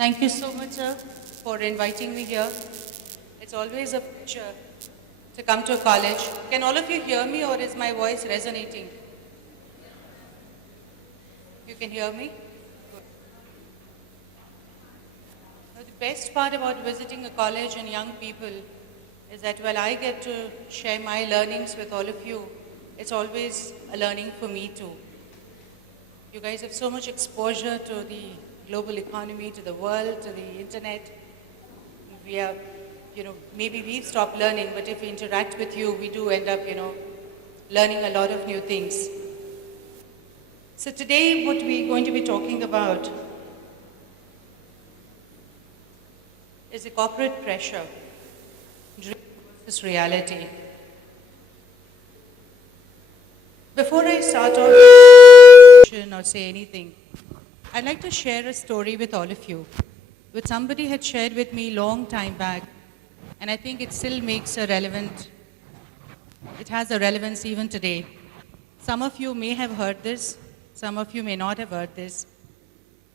Thank you so much, sir, for inviting me here. It's always a pleasure to come to a college. Can all of you hear me, or is my voice resonating? You can hear me? Good. Now, the best part about visiting a college and young people is that while I get to share my learnings with all of you, it's always a learning for me too. You guys have so much exposure to the global economy, to the world, to the internet. We are, maybe we've stopped learning, but if we interact with you, we do end up, learning a lot of new things. So today, what we're going to be talking about is the corporate pressure, dream versus reality. Before I start off or say anything, I'd like to share a story with all of you, which somebody had shared with me long time back, and I think it still makes it has a relevance even today. Some of you may have heard this, some of you may not have heard this,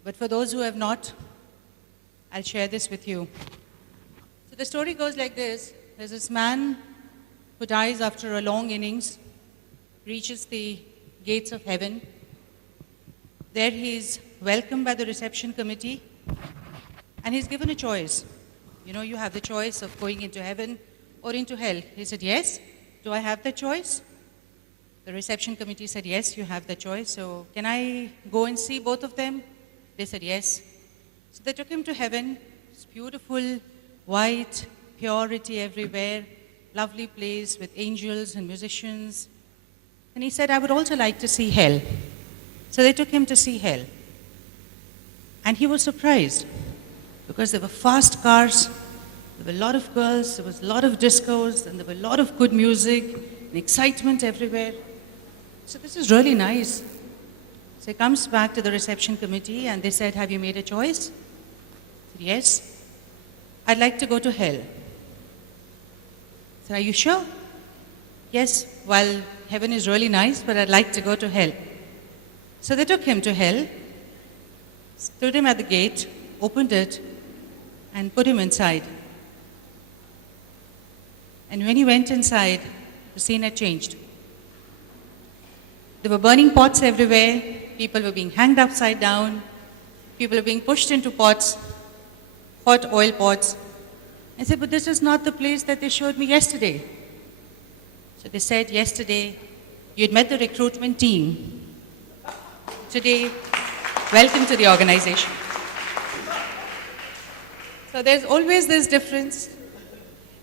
but for those who have not, I'll share this with you. So the story goes like this. There's this man who dies after a long innings, reaches the gates of heaven. There he is welcomed by the reception committee, and he's given a choice. You have the choice of going into heaven or into hell. He said, yes. Do I have the choice? The reception committee said, yes, you have the choice. So can I go and see both of them? They said, yes. So they took him to heaven. It's beautiful, white, purity everywhere, lovely place with angels and musicians. And he said, I would also like to see hell. So they took him to see hell. And he was surprised because there were fast cars, there were a lot of girls, there was a lot of discos, and there were a lot of good music and excitement everywhere. So this is really nice. So he comes back to the reception committee and they said, have you made a choice? He said, yes. I'd like to go to hell. I said, are you sure? Yes, well, heaven is really nice, but I'd like to go to hell. So they took him to hell, stood him at the gate, opened it, and put him inside. And when he went inside, the scene had changed. There were burning pots everywhere, people were being hanged upside down, people were being pushed into pots, hot oil pots. I said, but this is not the place that they showed me yesterday. So they said, yesterday, you'd met the recruitment team. Today, welcome to the organization. So there's always this difference.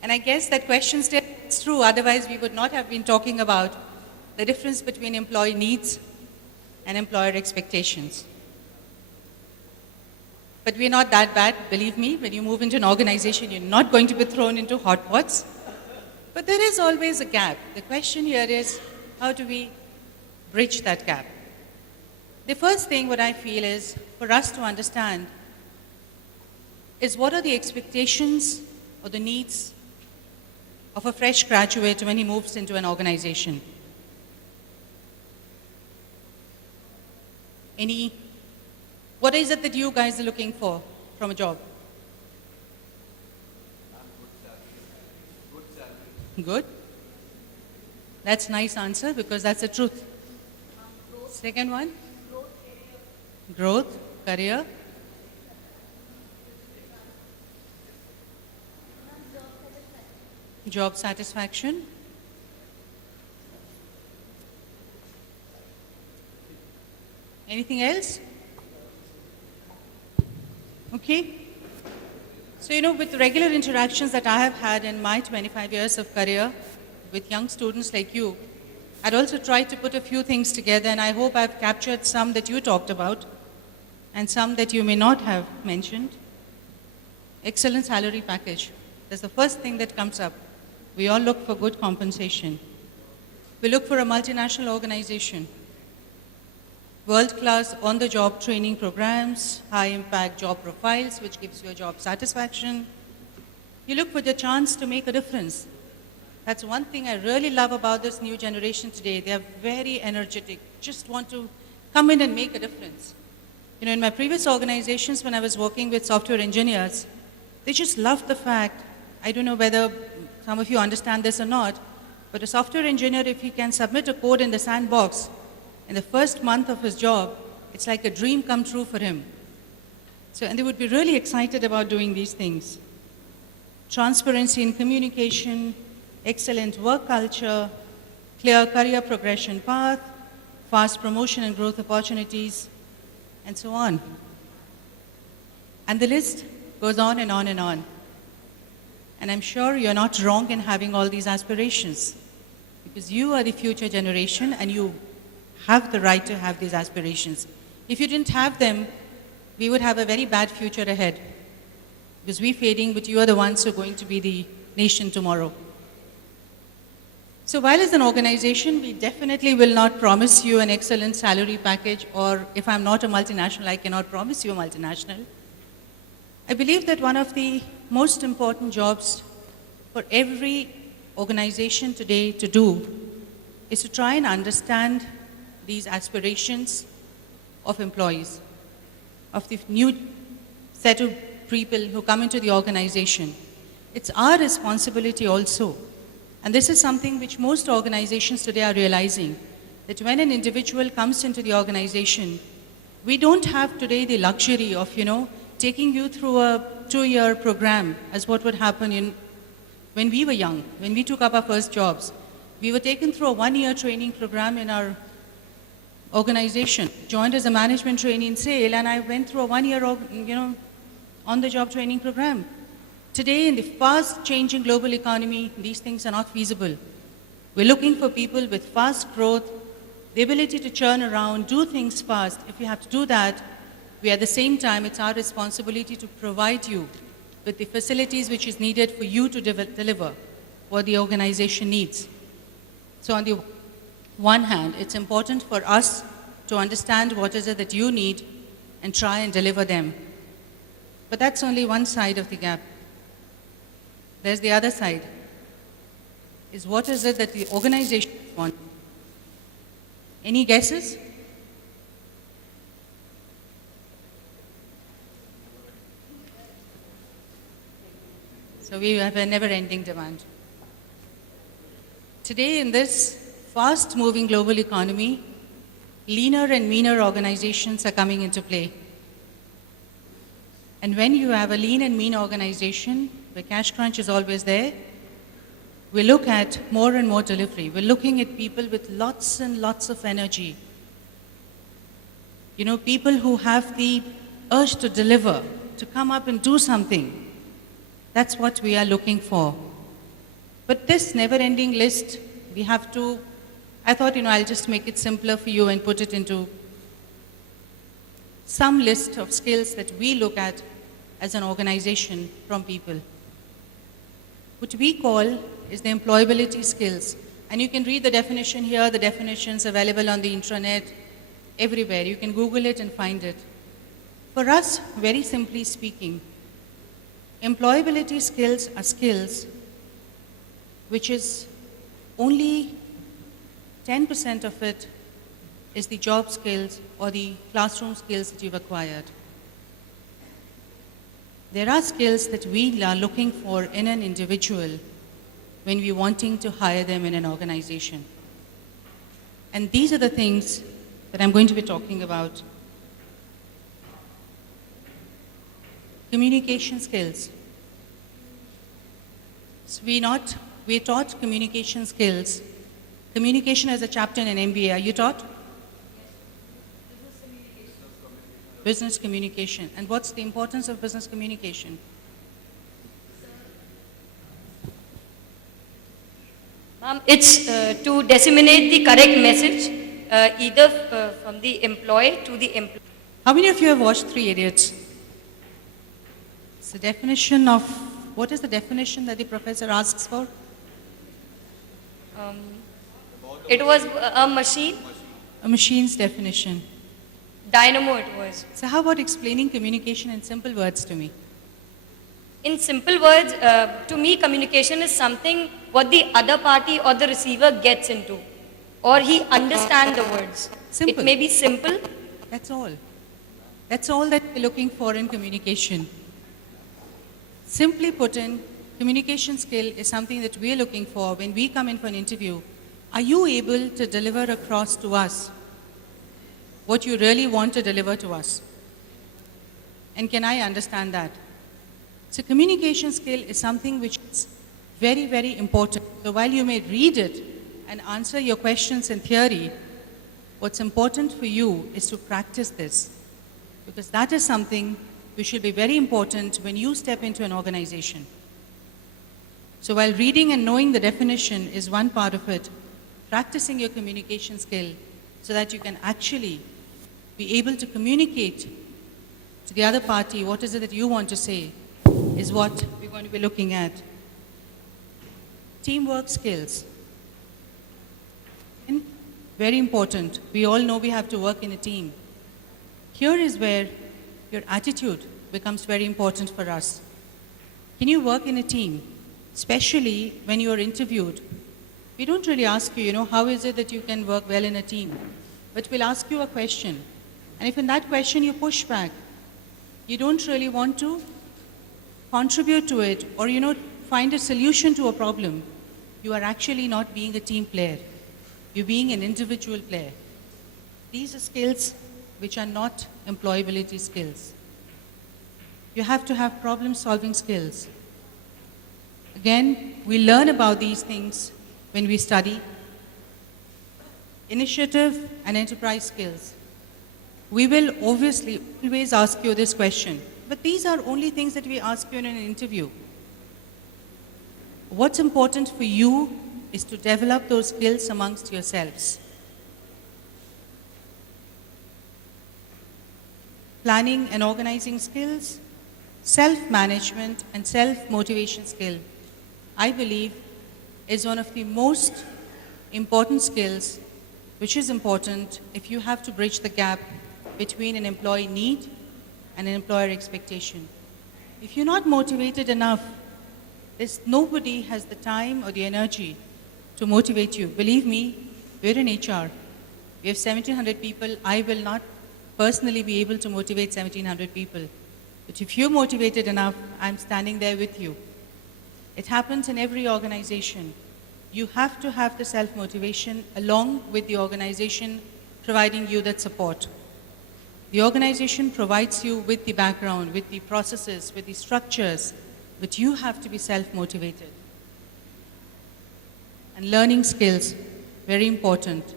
And I guess that question still is true, otherwise we would not have been talking about the difference between employee needs and employer expectations. But we're not that bad, believe me. When you move into an organization, you're not going to be thrown into hot pots. But there is always a gap. The question here is, how do we bridge that gap? The first thing what I feel is, for us to understand, is what are the expectations or the needs of a fresh graduate when he moves into an organization? What is it that you guys are looking for from a job? Good. That's a nice answer because that's the truth. Second one? Growth, career. Job satisfaction. Anything else? Okay. So, with regular interactions that I have had in my 25 years of career with young students like you, I'd also tried to put a few things together, and I hope I've captured some that you talked about and some that you may not have mentioned. Excellent salary package. That's the first thing that comes up. We all look for good compensation. We look for a multinational organization. World-class on-the-job training programs, high-impact job profiles, which gives you a job satisfaction. You look for the chance to make a difference. That's one thing I really love about this new generation today. They are very energetic, just want to come in and make a difference. You know, in my previous organizations, when I was working with software engineers, they just loved the fact, I don't know whether some of you understand this or not, but a software engineer, if he can submit a code in the sandbox in the first month of his job, it's like a dream come true for him. So, and they would be really excited about doing these things. Transparency in communication, excellent work culture, clear career progression path, fast promotion and growth opportunities, and so on. And the list goes on and on and on. And I'm sure you're not wrong in having all these aspirations, because you are the future generation and you have the right to have these aspirations. If you didn't have them, we would have a very bad future ahead, because we're fading, but you are the ones who are going to be the nation tomorrow. So while as an organization, we definitely will not promise you an excellent salary package, or if I'm not a multinational, I cannot promise you a multinational. I believe that one of the most important jobs for every organization today to do is to try and understand these aspirations of employees, of the new set of people who come into the organization. It's our responsibility also, and this is something which most organizations today are realizing, that when an individual comes into the organization, we don't have today the luxury of, taking you through a 2-year program as what would happen when we were young, when we took up our first jobs. We were taken through a 1-year training program in our organization, joined as a management trainee in SAIL, and I went through a 1-year, on-the-job training program. Today, in the fast-changing global economy, these things are not feasible. We're looking for people with fast growth, the ability to churn around, do things fast. If we have to do that, at the same time, it's our responsibility to provide you with the facilities which is needed for you to deliver what the organization needs. So on the one hand, it's important for us to understand what is it that you need and try and deliver them. But that's only one side of the gap. There's the other side, is what is it that the organization wants? Any guesses? So we have a never-ending demand. Today, in this fast-moving global economy, leaner and meaner organizations are coming into play. And when you have a lean and mean organization, where cash crunch is always there, we look at more and more delivery. We're looking at people with lots and lots of energy. People who have the urge to deliver, to come up and do something. That's what we are looking for. But this never-ending list, we have to, I thought, I'll just make it simpler for you and put it into some list of skills that we look at as an organization from people. What we call is the employability skills. And you can read the definition here, the definition's available on the intranet, everywhere. You can Google it and find it. For us, very simply speaking, employability skills are skills which is only 10% of it is the job skills or the classroom skills that you've acquired. There are skills that we are looking for in an individual when we're wanting to hire them in an organization. And these are the things that I'm going to be talking about. Communication skills. So we're taught communication skills. Communication as a chapter in an MBA. Are you taught? Business communication. And what's the importance of business communication? It's to disseminate the correct message, either from the employee to the employee. How many of you have watched Three Idiots? It's the definition of, what is the definition that the professor asks for? It was a machine. A machine's definition. Dynamo it was. So how about explaining communication in simple words to me? In simple words, to me communication is something what the other party or the receiver gets into, or he understands the words. Simple. It may be simple. That's all. That's all that we're looking for in communication. Simply put in, communication skill is something that we're looking for when we come in for an interview. Are you able to deliver across to us what you really want to deliver to us? And can I understand that? So communication skill is something which is very, very important. So while you may read it and answer your questions in theory, what's important for you is to practice this, because that is something which will be very important when you step into an organization. So while reading and knowing the definition is one part of it, practicing your communication skill so that you can actually be able to communicate to the other party what is it that you want to say is what we're going to be looking at. Teamwork skills. And very important. We all know we have to work in a team. Here is where your attitude becomes very important for us. Can you work in a team? Especially when you are interviewed. We don't really ask you, how is it that you can work well in a team? But we'll ask you a question. And if in that question you push back, you don't really want to contribute to it or, find a solution to a problem, you are actually not being a team player. You're being an individual player. These are skills which are not employability skills. You have to have problem-solving skills. Again, we learn about these things when we study. Initiative and enterprise skills. We will obviously always ask you this question, but these are only things that we ask you in an interview. What's important for you is to develop those skills amongst yourselves. Planning and organizing skills, self-management and self-motivation skill, I believe, is one of the most important skills, which is important if you have to bridge the gap between an employee need and an employer expectation. If you're not motivated enough, nobody has the time or the energy to motivate you. Believe me, we're in HR. We have 1,700 people. I will not personally be able to motivate 1,700 people. But if you're motivated enough, I'm standing there with you. It happens in every organization. You have to have the self-motivation along with the organization providing you that support. The organization provides you with the background, with the processes, with the structures, but you have to be self-motivated. And learning skills, very important.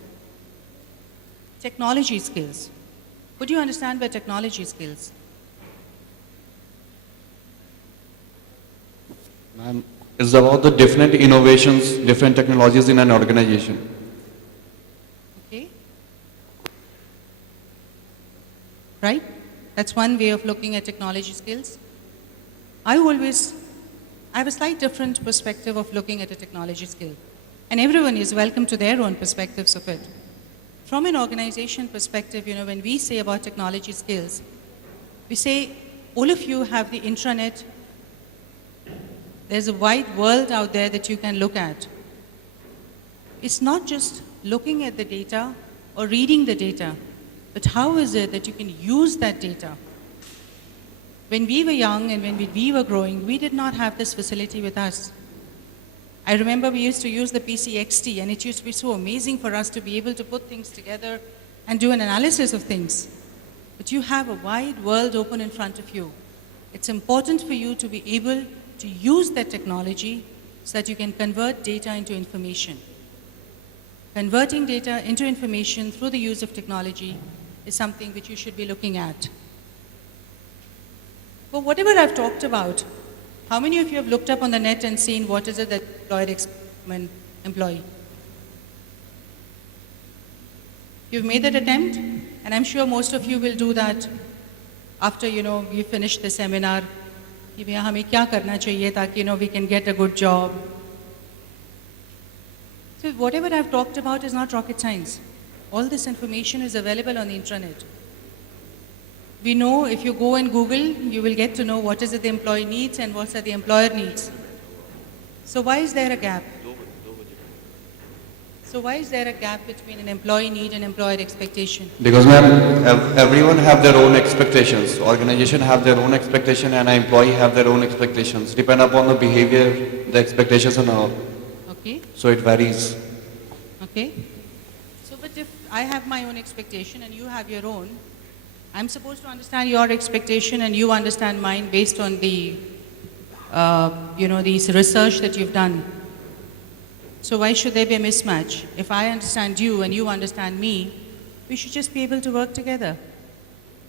Technology skills. What do you understand by technology skills? Ma'am, it's about the different innovations, different technologies in an organization. Okay. Right? That's one way of looking at technology skills. I have a slight different perspective of looking at a technology skill. And everyone is welcome to their own perspectives of it. From an organization perspective, when we say about technology skills, we say all of you have the intranet. There's a wide world out there that you can look at. It's not just looking at the data or reading the data, but how is it that you can use that data? When we were young and when we were growing, we did not have this facility with us. I remember we used to use the PCXT, and it used to be so amazing for us to be able to put things together and do an analysis of things. But you have a wide world open in front of you. It's important for you to be able to use that technology so that you can convert data into information. Converting data into information through the use of technology is something which you should be looking at. But whatever I've talked about, how many of you have looked up on the net and seen what is it that employer expects from an employee? You've made that attempt, and I'm sure most of you will do that after you finish the seminar. कि भैया हमें क्या करना चाहिए ताकि we can get a good job. So whatever I've talked about is not rocket science. All this information is available on the intranet. We know if you go and Google, you will get to know what is it the employee needs and what are the employer needs. So why is there a gap? So why is there a gap between an employee need and employer expectation? Because ma'am, everyone have their own expectations. Organization have their own expectation and an employee have their own expectations. Depend upon the behavior, the expectations and all. Okay, So it varies. okay. So but if I have my own expectation and you have your own, I'm supposed to understand your expectation and you understand mine based on the, this research that you've done. So why should there be a mismatch? If I understand you and you understand me, we should just be able to work together.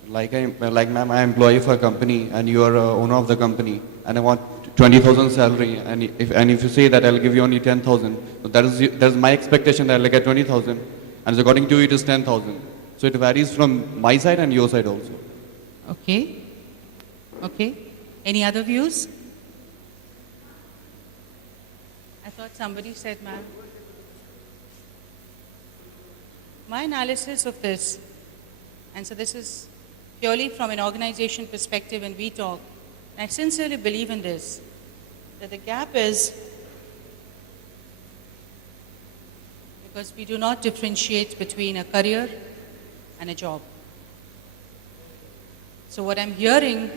Like ma'am, I am employee for a company and you are owner of the company and I want 20,000 salary and if you say that I'll give you only 10,000, so that is my expectation that I'll get 20,000 and according to you it is 10,000. So it varies from my side and your side also. Okay? Okay. Any other views? I thought somebody said, ma'am. My analysis of this, and so this is purely from an organization perspective when we talk, and I sincerely believe in this, that the gap is because we do not differentiate between a career and a job. So what I'm hearing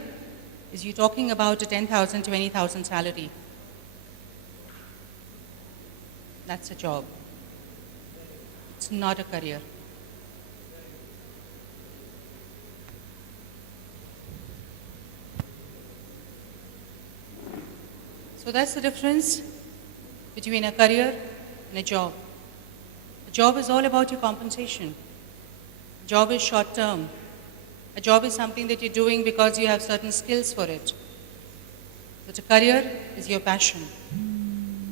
is you talking about a 10,000, 20,000 salary. That's a job. It's not a career. So that's the difference between a career and a job. A job is all about your compensation. A job is short term. A job is something that you're doing because you have certain skills for it. But a career is your passion,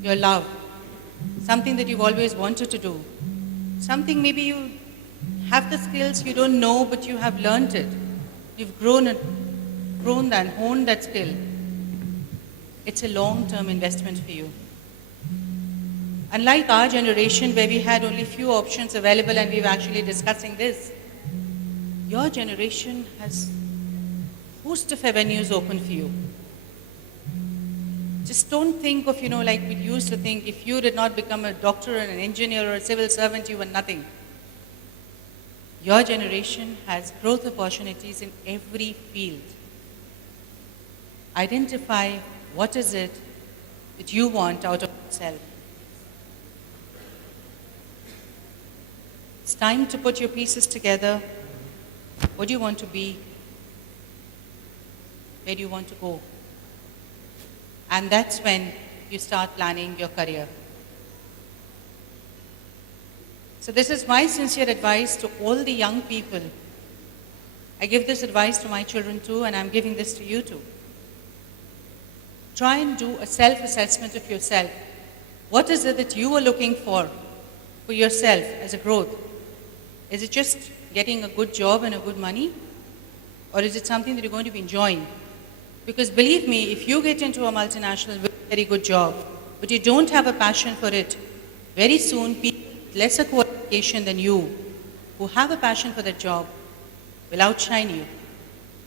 your love, something that you've always wanted to do. Something maybe you have the skills, you don't know, but you have learned it. You've grown and honed that skill. It's a long-term investment for you. Unlike our generation where we had only few options available and we were actually discussing this, your generation has a host of avenues open for you. Just don't think of, like we used to think, if you did not become a doctor and an engineer or a civil servant, you were nothing. Your generation has growth opportunities in every field. Identify what is it that you want out of yourself. It's time to put your pieces together. What do you want to be? Where do you want to go? And that's when you start planning your career. So this is my sincere advice to all the young people. I give this advice to my children too, and I'm giving this to you too. Try and do a self-assessment of yourself. What is it that you are looking for yourself as a growth? Is it just getting a good job and a good money? Or is it something that you're going to be enjoying? Because believe me, if you get into a multinational with a very good job, but you don't have a passion for it, very soon people with lesser qualification than you, who have a passion for that job, will outshine you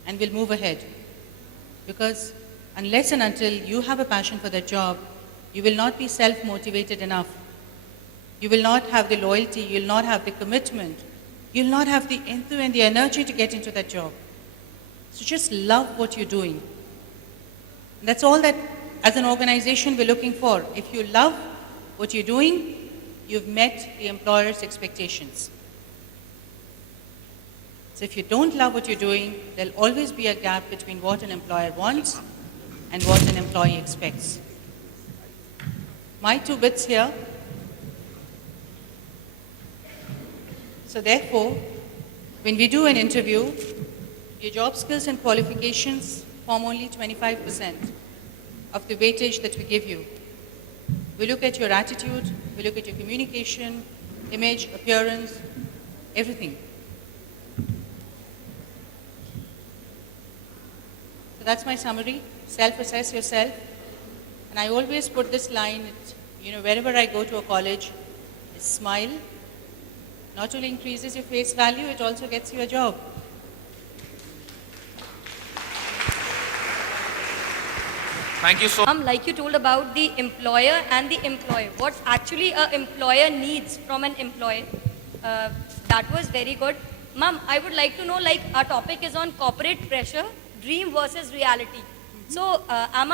and will move ahead. Because unless and until you have a passion for that job, you will not be self-motivated enough. You will not have the loyalty, you will not have the commitment, you will not have the enthusiasm and the energy to get into that job. So just love what you're doing. And that's all that as an organization we're looking for. If you love what you're doing, you've met the employer's expectations. So if you don't love what you're doing, there'll always be a gap between what an employer wants and what an employee expects. My 2 bits here. So therefore, when we do an interview, your job skills and qualifications form only 25% of the weightage that we give you. We look at your attitude, we look at your communication, image, appearance, everything. So that's my summary. Self-assess yourself. And I always put this line, wherever I go to a college, is smile. Not only increases your face value, it also gets you a job. Thank you so much. Like you told about the employer and the employee, what actually an employer needs from an employee, that was very good. Ma'am, I would like to know, like our topic is on corporate pressure, dream versus reality. So I'm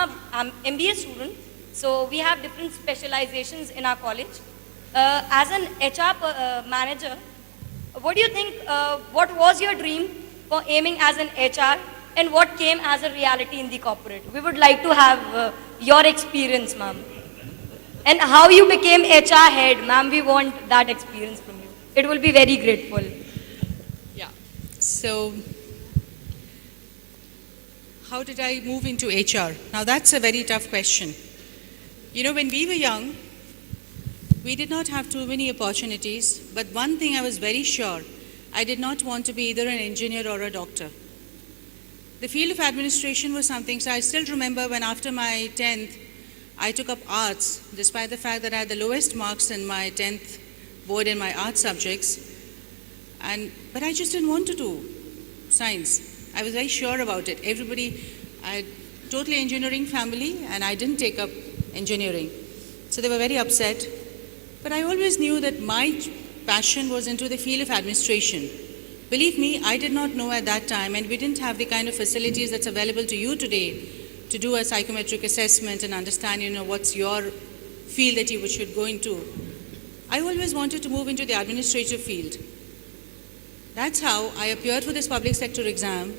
MBA student, so we have different specializations in our college. As an HR manager, what do you think, what was your dream for aiming as an HR and what came as a reality in the corporate? We would like to have your experience, ma'am. And how you became HR head, ma'am, we want that experience from you. It will be very grateful. Yeah. So, how did I move into HR? Now, that's a very tough question. You know, when we were young, we did not have too many opportunities, but one thing I was very sure, I did not want to be either an engineer or a doctor. The field of administration was something, so I still remember when after my 10th, I took up arts, despite the fact that I had the lowest marks in my 10th board in my art subjects. But I just didn't want to do science. I was very sure about it. I had totally engineering family, and I didn't take up engineering. So they were very upset. But I always knew that my passion was into the field of administration. Believe me, I did not know at that time, and we didn't have the kind of facilities that's available to you today to do a psychometric assessment and understand, what's your field that you should go into. I always wanted to move into the administrative field. That's how I appeared for this public sector exam